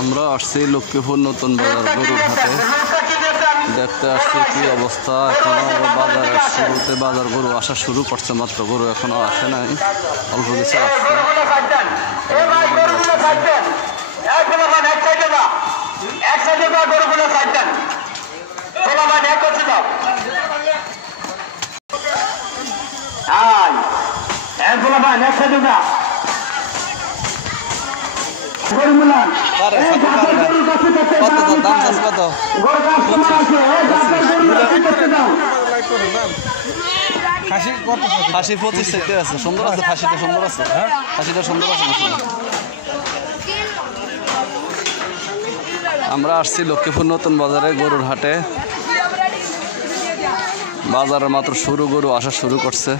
আমরা আসছি লক্ষ্মীপুর নতুন বাজার গরুর হাটে দেখতে আসছি কি অবস্থা। এখনো বাজারের শুরুতে বাজার গরু আসা শুরু করছে, মাত্র গরু এখনো আসে নাই, অল্প কিছু আসছে। খাসি 25 থেকে আছে, সুন্দর আছে, খাসিটা সুন্দর আছে, খাসিটা সুন্দর আছে। আমরা আসছি লক্ষ্মীপুর নতুন বাজারে গরুর হাটে। বাজারের মাত্র শুরু, গরু আসা শুরু করছে।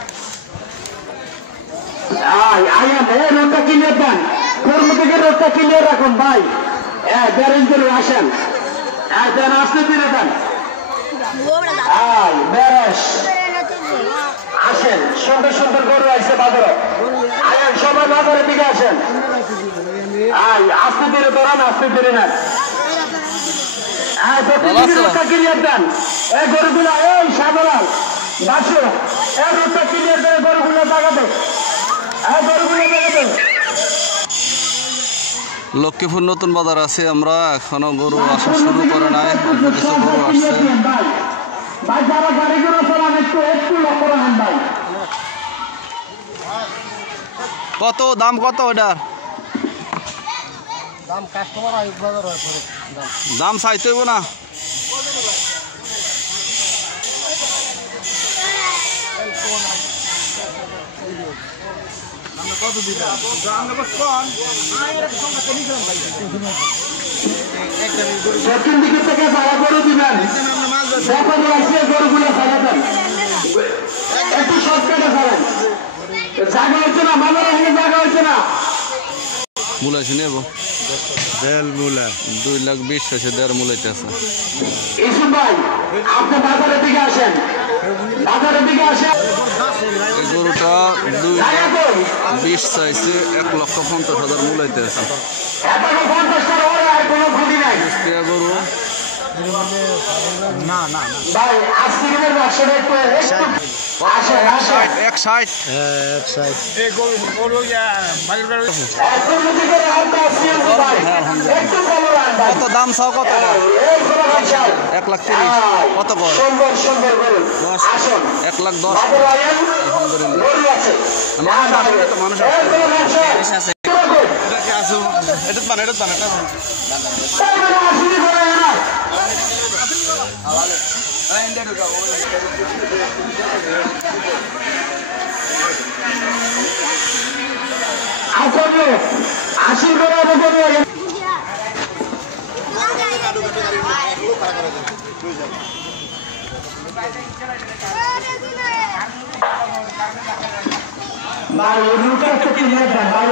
রাখুন ভাই, আসেন আসেন, সুন্দর সুন্দর গরু আছে বাজারে। আয়েন সবাই বাজারের দিকে আসেন, আস্তে ধীরে ধরান, আস্তে ধীরে নেন। গরুগুলা এই সাধারণ বাসু রোডটা ক্লিয়ার করে গরুগুলো জাগাতে, গরুগুলো জাগাতে। লক্ষ্মীপুর নতুন বাজার আছে আমরা, এখনো গরু আসা শুরু করে নাই, কিছু গরু আসছে। ভাই যারা গাড়িগুলো চালান একটু লক্ষ্য রাখেন ভাই। কত দাম, কত ওটার দাম? কাস্টমার দাম চাইতে হইব না? কত দিবেন? দক্ষিণ দিকে থেকে যারা গরু দিবেন গরুগুলো চালাবেন, একটু শর্টকাটে চালান, জায়গা হচ্ছে না, ভালো এখানে জায়গা হচ্ছে না। মূলা আছে নেব, 2,20,000 হয়েছে, 1.5 মূলাইতে আছে। ইসুফ ভাই আপনি বাজারের দিকে আসেন, বাজারের দিকে আসেন। এই গরুটা 2,20,000 চাইছে, 1,50,000 মূলাইতে আছে। গরু না না ভাই আজকের ব্যবসাটা একটু 160। কত দাম চাও? কত? 1,30,000। কত কর? 1,10,000। আলহামদুলিল্লাহ, মানুষ আছে। এটা বান, এটা বান, এটা ভাই